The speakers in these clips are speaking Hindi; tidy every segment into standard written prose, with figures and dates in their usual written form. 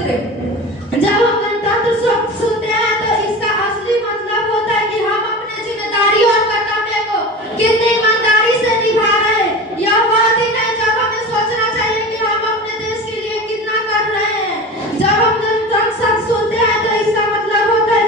गणतंत्र। जब हम गणतंत्र शब्द सुनते हैं तो इसका असली मतलब होता है कि हम अपने जिम्मेदारी और कर्तव्य को कितनी ईमानदारी से निभा रहे हैं। यह वह दिन है जब हमें सोचना चाहिए कि हम अपने देश के लिए कितना कर रहे हैं। जब हम गणतंत्र शब्द सुनते हैं तो इसका मतलब होता है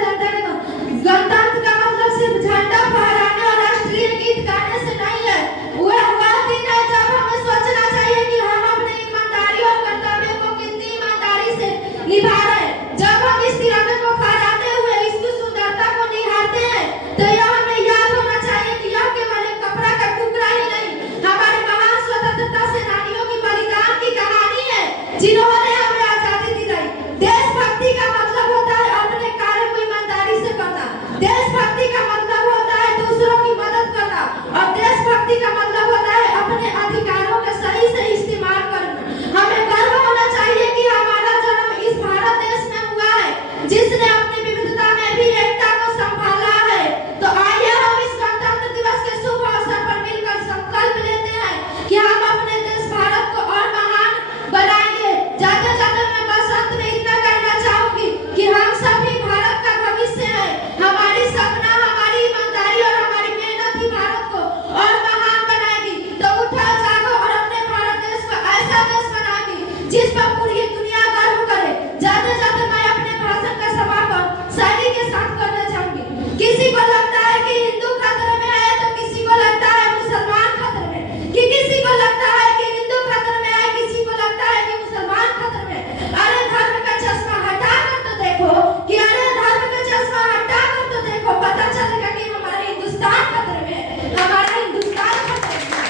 गणतंत्र का मतलब सिर्फ झंडा फहराने और राष्ट्रीय गीत गाने से नहीं है। वह दिन है जब हमें सोचना चाहिए कि हम अपनी ईमानदारी और कर्तव्य को कितनी ईमानदारी से निभा रहे हैं। जब हम इस तिरंगे को फहराते हुए इसकी सुंदरता को निहारते हैं तो यह हमें याद होना चाहिए कि यह केवल एक कपड़ा का टुकड़ा ही नहीं, हमारे महान स्वतंत्रता सेनानियों की बलिदान की कहानी है जिन्होंने हमें आजादी दिलाई। देशभक्ति का मतलब होता है अपने कार्य को ईमानदारी से करना। देशभक्ति का मतलब होता है दूसरों की मदद करना और देशभक्ति का मतलब होता है अपने अधिकारों का सही से इस्तेमाल करना। हमें गर्व होना चाहिए कि हमारा जन्म इस भारत देश में हुआ है जिसने अपनी विविधता में भी एकता को संभाला है। तो आइए हम इस गणतंत्र दिवस के शुभ अवसर पर मिलकर संकल्प लेते हैं कि हम अपने देश भारत को और महान बनाएंगे। जाते जाते मैं बस अंत में इतना कहना चाहूंगी कि हम सभी भारत का भविष्य है। हमारी सपना, हमारी ईमानदारी और हमारी मेहनत ही भारत को और महान बनाएगी। तो उठो, जागो और अपने भारत देश को ऐसा देश बनाएगी जिस पर पूरी दुनिया गर्व करे। जाते जाते मैं अपने भाषण का समापन शायरी के साथ करना चाहूंगी। किसी को लगता है कि हिंदू खतरे में है तो किसी को लगता है मुसलमान खतरे में, कि किसी को लगता है कि हिंदू खतरे में है, किसी को लगता है कि मुसलमान खतरे में। अरे धर्म का चश्मा हटा कर तो देखो, कि अरे धर्म का चश्मा हटा कर तो देखो, पता चलेगा कि हमारा हिंदुस्तान खतरे में है, हमारा हिंदुस्तान खतरे में है।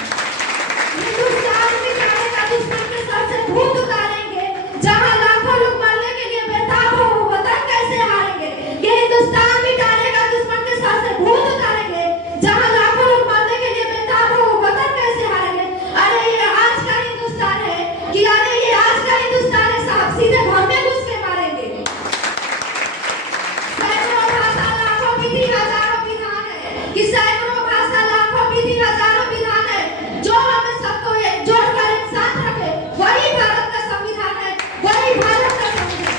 हिंदुस्तान की जाने का दुश्मन के सर से भूत उतारेंगे। जहाँ लाखों लोग मरने के लिए बेताब हो, वतन कैसे हारेंगे। ये हिंदुस्तान मिटाने का दुश्मन के सर से भूत उतारेंगे। जहाँ लाखों लोग मरने के लिए बेताब हो, वतन कैसे हारेंगे। अरे ये आज का हिंदुस्तान है, कि अरे ये आज का हिंदुस्तान है साहब, सीधे घर में घुस के मारेंगे। सैकड़ों भाषा लाखों विधि हजारों विधान है, कि सैकड़ों भाषा लाखों विधि हजारों विधान है। जो हमें सबको एकजुट कर एक साथ रखे, वही भारत का संविधान है, वही भारत का संविधान।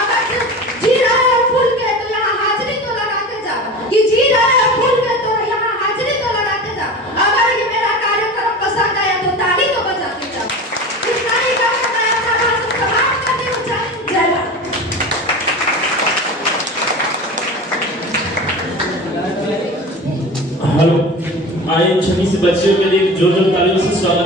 अगर जी रहे हो फूल के तो यहाँ हाजिरी तो लगाते जाओ, कि जी रहे हो फूल के तो यहाँ हाजिरी तो लगाते जाओ। अगर ये मेरा कार्यक्रम पसंद आया तो ताली तो बजाते जाओ। इतना ही कहकर मैं अपना भाषण समाप्त करती हूँ। जय भारत। हेलो, आइए छवि से बच्चों के लिए जोर जोर तालियों से स्वागत